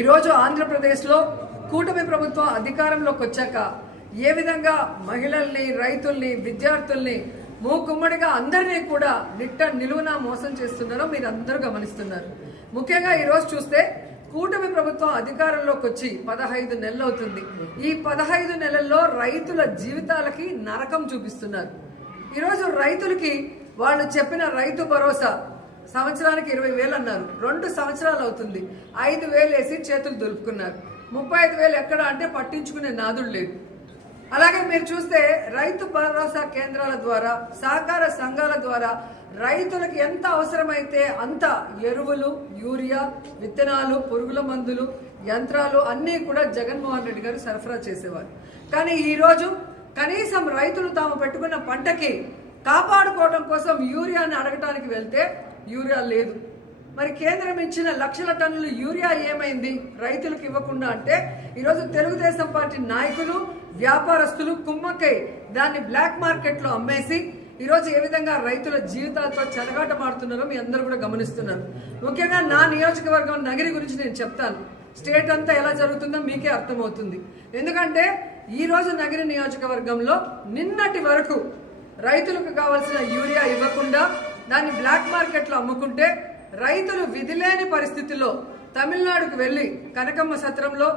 ఈరోజు ఆంధ్రప్రదేశ్లో కూటమి ప్రభుత్వం అధికారంలోకి వచ్చాక ఏ విధంగా మహిళల్ని, రైతుల్ని, విద్యార్థుల్ని మూకుమ్మడిగా అందరినీ కూడా నిలువునా మోసం చేస్తున్నారో మీరు అందరూ గమనిస్తున్నారు. ముఖ్యంగా ఈరోజు చూస్తే కూటమి ప్రభుత్వం అధికారంలోకి వచ్చి 15 నెలలు అవుతుంది. ఈ 15 నెలల్లో రైతుల జీవితాలకి నరకం చూపిస్తున్నారు. ఈరోజు రైతులకి వాళ్ళు చెప్పిన రైతు భరోసా సంవత్సరానికి 20,000 అన్నారు. 2 సంవత్సరాలు అవుతుంది. 5,000 వేసి చేతులు దులుపుకున్నారు. 35,000 ఎక్కడ అంటే పట్టించుకునే నాదుడు లేదు. అలాగే మీరు చూస్తే రైతు భరోసా కేంద్రాల ద్వారా, సహకార సంఘాల ద్వారా రైతులకు ఎంత అవసరమైతే అంత ఎరువులు, యూరియా, విత్తనాలు, పురుగుల మందులు, యంత్రాలు అన్నీ కూడా జగన్మోహన్ రెడ్డి గారు సరఫరా చేసేవారు. కానీ ఈరోజు కనీసం రైతులు తాము పెట్టుకున్న పంటకి కాపాడుకోవడం కోసం యూరియాని అడగటానికి వెళ్తే యూరియా లేదు. మరి కేంద్రం ఇచ్చిన లక్షల టన్నులు యూరియా ఏమైంది రైతులకు ఇవ్వకుండా అంటే ఈరోజు తెలుగుదేశం పార్టీ నాయకులు, వ్యాపారస్తులు కుమ్మక్కై దాన్ని బ్లాక్ మార్కెట్లో అమ్మేసి ఈరోజు ఏ విధంగా రైతుల జీవితాలతో చెలగాటమాడుతున్నారో మీ అందరూ కూడా గమనిస్తున్నారు. ముఖ్యంగా నా నియోజకవర్గం నగిరి గురించి నేను చెప్తాను. స్టేట్ అంతా ఎలా జరుగుతుందో మీకే అర్థమవుతుంది. ఎందుకంటే ఈరోజు నగిరి నియోజకవర్గంలో నిన్నటి వరకు రైతులకు కావాల్సిన యూరియా ఇవ్వకుండా దాన్ని బ్లాక్ మార్కెట్లో అమ్ముకుంటే రైతులు విధిలేని పరిస్థితిలో తమిళనాడుకు వెళ్ళి కనకమ్మ సత్రంలో,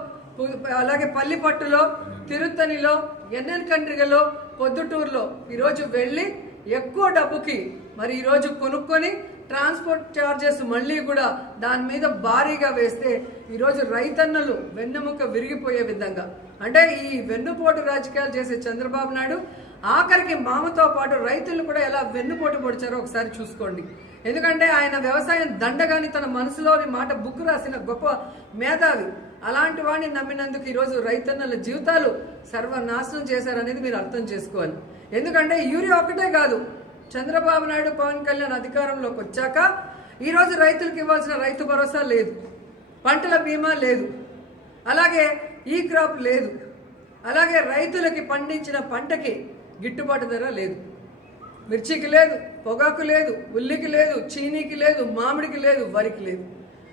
అలాగే పల్లిపట్టులో, తిరుత్తనిలో, ఎన్ఎన్ కండ్రిగలో, పొద్దుటూరులో ఈరోజు వెళ్ళి ఎక్కువ డబ్బుకి మరి ఈరోజు కొనుక్కొని ట్రాన్స్పోర్ట్ ఛార్జెస్ మళ్ళీ కూడా దాని మీద భారీగా వేస్తే ఈరోజు రైతన్నలు వెన్నెముక విరిగిపోయే విధంగా, అంటే ఈ వెన్నుపోటు రాజకీయాలు చేసే చంద్రబాబు నాయుడు ఆఖరికి మామతో పాటు రైతులు కూడా ఎలా వెన్నుపోటు పొడిచారో ఒకసారి చూసుకోండి. ఎందుకంటే ఆయన వ్యవసాయం దండగాని తన మనసులోని మాట బుక్ రాసిన గొప్ప మేధావి. అలాంటి వాడిని నమ్మినందుకు ఈరోజు రైతన్నల జీవితాలు సర్వనాశనం చేశారనేది మీరు అర్థం చేసుకోవాలి. ఎందుకంటే యూరియా ఒక్కటే కాదు, చంద్రబాబు నాయుడు, పవన్ కళ్యాణ్ అధికారంలోకి వచ్చాక ఈరోజు రైతులకు ఇవ్వాల్సిన రైతు భరోసా లేదు, పంటల బీమా లేదు, అలాగే ఈ క్రాప్ లేదు, అలాగే రైతులకి పండించిన పంటకి గిట్టుబాటు ధర లేదు. మిర్చికి లేదు, పొగాకు లేదు, ఉల్లికి లేదు, చీనీకి లేదు, మామిడికి లేదు, వరికి లేదు.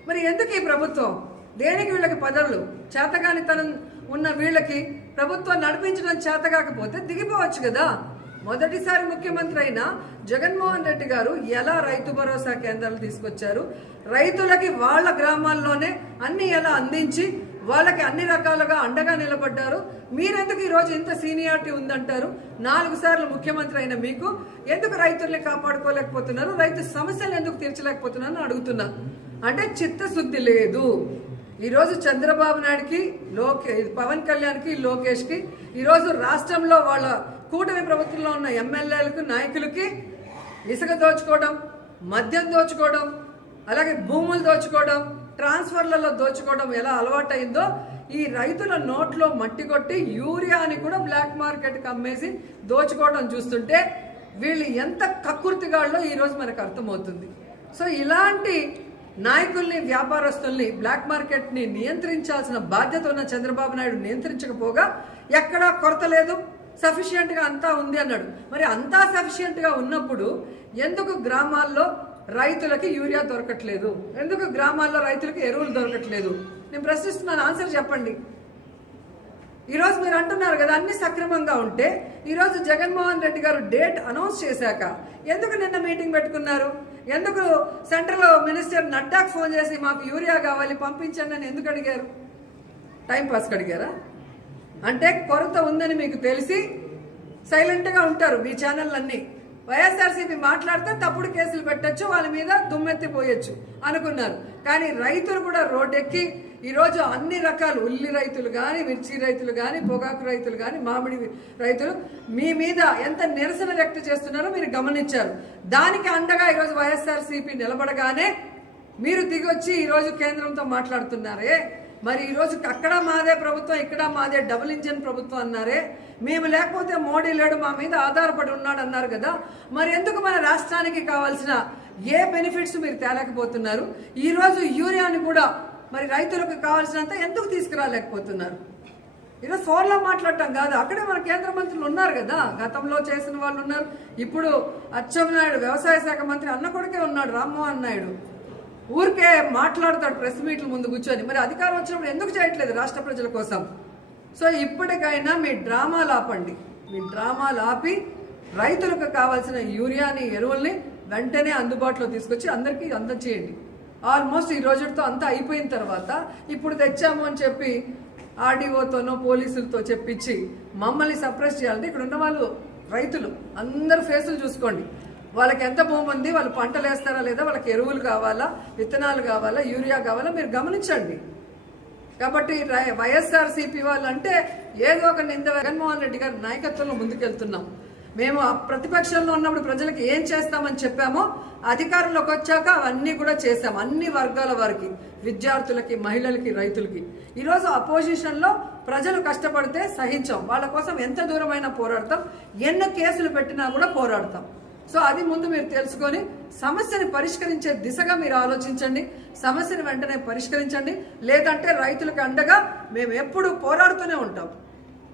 మరి ఎందుకు ఈ ప్రభుత్వం? దేనికి వీళ్ళకి పదవులు? చేతగానితనం ఉన్న వీళ్ళకి ప్రభుత్వం నడిపించడం చేత కాకపోతే దిగిపోవచ్చు కదా. మొదటిసారి ముఖ్యమంత్రి అయిన జగన్మోహన్ రెడ్డి గారు ఎలా రైతు భరోసా కేంద్రాలు తీసుకొచ్చారు, రైతులకి వాళ్ళ గ్రామాల్లోనే అన్ని ఎలా అందించి వాళ్ళకి అన్ని రకాలుగా అండగా నిలబడ్డారు. మీరెందుకు ఈరోజు ఇంత సీనియారిటీ ఉందంటారు? 4 సార్లు ముఖ్యమంత్రి అయిన మీకు ఎందుకు రైతుల్ని కాపాడుకోలేకపోతున్నారు, రైతు సమస్యలు ఎందుకు తీర్చలేకపోతున్నారు అని అడుగుతున్నా. అంటే చిత్తశుద్ధి లేదు. ఈరోజు చంద్రబాబు నాయుడుకి, పవన్ కళ్యాణ్కి, లోకేష్కి ఈరోజు రాష్ట్రంలో వాళ్ళ కూటమి ప్రభుత్వంలో ఉన్న ఎమ్మెల్యేలకు, నాయకులకి ఇసుక దోచుకోవడం, మద్యం దోచుకోవడం, అలాగే భూములు దోచుకోవడం, ట్రాన్స్ఫర్లలో దోచుకోవడం ఎలా అలవాటైందో ఈ రైతుల నోట్లో మట్టి కొట్టి యూరియాని కూడా బ్లాక్ మార్కెట్కి అమ్మేసి దోచుకోవడం చూస్తుంటే వీళ్ళు ఎంత కక్కుర్తిగాళ్ళో ఈరోజు మనకు అర్థమవుతుంది. సో ఇలాంటి నాయకుల్ని, వ్యాపారస్తుల్ని, బ్లాక్ మార్కెట్ని నియంత్రించాల్సిన బాధ్యత ఉన్న చంద్రబాబు నాయుడు నియంత్రించకపోగా ఎక్కడా కొరత లేదు, సఫిషియెంట్గా అంతా ఉంది అన్నాడు. మరి అంతా సఫిషియెంట్గా ఉన్నప్పుడు ఎందుకు గ్రామాల్లో రైతులకి యూరియా దొరకట్లేదు? ఎందుకు గ్రామాల్లో రైతులకి ఎరువులు దొరకట్లేదు? నేను ప్రశ్నిస్తున్నాను, ఆన్సర్ చెప్పండి. ఈరోజు మీరు అంటున్నారు కదా అన్ని సక్రమంగా ఉంటే ఈరోజు జగన్మోహన్ రెడ్డి గారు డేట్ అనౌన్స్ చేశాక ఎందుకు నిన్న మీటింగ్ పెట్టుకున్నారు? ఎందుకు సెంట్రల్ మినిస్టర్ నడ్డాకు ఫోన్ చేసి మాకు యూరియా కావాలి పంపించండి అని ఎందుకు అడిగారు? టైంపాస్కి అడిగారా? అంటే కొరత ఉందని మీకు తెలిసి సైలెంట్గా ఉంటారు మీ ఛానళ్ళన్నీ. వైఎస్ఆర్సీపీ మాట్లాడితే తప్పుడు కేసులు పెట్టచ్చు, వాళ్ళ మీద దుమ్మెత్తిపోయొచ్చు అనుకున్నారు. కానీ రైతులు కూడా రోడ్డెక్కి ఈరోజు అన్ని రకాలు ఉల్లి రైతులు కానీ, మిర్చి రైతులు కానీ, పొగాకు రైతులు కానీ, మామిడి రైతులు మీ మీద ఎంత నిరసన వ్యక్తం చేస్తున్నారో మీరు గమనించారు. దానికి అండగా ఈరోజు వైఎస్ఆర్సీపీ నిలబడగానే మీరు దిగొచ్చి ఈరోజు కేంద్రంతో మాట్లాడుతున్నారే. మరి ఈరోజు అక్కడ మాదే ప్రభుత్వం, ఇక్కడ మాదే డబుల్ ఇంజిన్ ప్రభుత్వం అన్నారే. మేము లేకపోతే మోడీ లేడు, మా మీద ఆధారపడి ఉన్నాడు అన్నారు కదా. మరి ఎందుకు మన రాష్ట్రానికి కావాల్సిన ఏ బెనిఫిట్స్ మీరు తేలేకపోతున్నారు? ఈరోజు యూరియాని కూడా మరి రైతులకు కావాల్సినంత ఎందుకు తీసుకురాలేకపోతున్నారు? ఈరోజు ఫోన్లో మాట్లాడటం కాదు, అక్కడే మన కేంద్ర మంత్రులు ఉన్నారు కదా, గతంలో చేసిన వాళ్ళు ఉన్నారు. ఇప్పుడు అచ్చెన్నాయుడు వ్యవసాయ శాఖ మంత్రి అన్న కొడుకే ఉన్నాడు, రామ్మోహన్ నాయుడు. ఊరికే మాట్లాడతాడు ప్రెస్ మీట్ల ముందు కూర్చొని. మరి అధికారం వచ్చినప్పుడు ఎందుకు చేయట్లేదు రాష్ట్ర ప్రజల కోసం? సో ఇప్పటికైనా మీ డ్రామాలు ఆపండి. మీ డ్రామాలు ఆపి రైతులకు కావాల్సిన యూరియాని, ఎరువుల్ని వెంటనే అందుబాటులో తీసుకొచ్చి అందరికీ అందజేయండి. ఆల్మోస్ట్ ఈ రోజుతో అంతా అయిపోయిన తర్వాత ఇప్పుడు తెచ్చాము అని చెప్పి ఆర్డీఓతోనో పోలీసులతో చెప్పించి మమ్మల్ని సప్రెస్ చేయాలంటే ఇక్కడ ఉన్న వాళ్ళు రైతులు అందరు ఫేసులు చూసుకోండి. వాళ్ళకి ఎంత భూమి ఉంది, వాళ్ళు పంటలు వేస్తారా లేదా, వాళ్ళకి ఎరువులు కావాలా, విత్తనాలు కావాలా, యూరియా కావాలా, మీరు గమనించండి. కాబట్టి వైఎస్ఆర్సీపీ వాళ్ళు అంటే ఏదో ఒక నింద. జగన్మోహన్ రెడ్డి గారి నాయకత్వంలో ముందుకెళ్తున్నాం. మేము ప్రతిపక్షంలో ఉన్నప్పుడు ప్రజలకు ఏం చేస్తామని చెప్పామో అధికారంలోకి వచ్చాక అవన్నీ కూడా చేశాం. అన్ని వర్గాల వారికి, విద్యార్థులకి, మహిళలకి, రైతులకి. ఈరోజు అపోజిషన్లో ప్రజలు కష్టపడితే సహించాం. వాళ్ళ కోసం ఎంత దూరమైనా పోరాడతాం, ఎన్ని కేసులు పెట్టినా కూడా పోరాడతాం. సో అది ముందు మీరు తెలుసుకొని సమస్యని పరిష్కరించే దిశగా మీరు ఆలోచించండి. సమస్యని వెంటనే పరిష్కరించండి. లేదంటే రైతులకు అండగా మేము ఎప్పుడు పోరాడుతూనే ఉంటాం.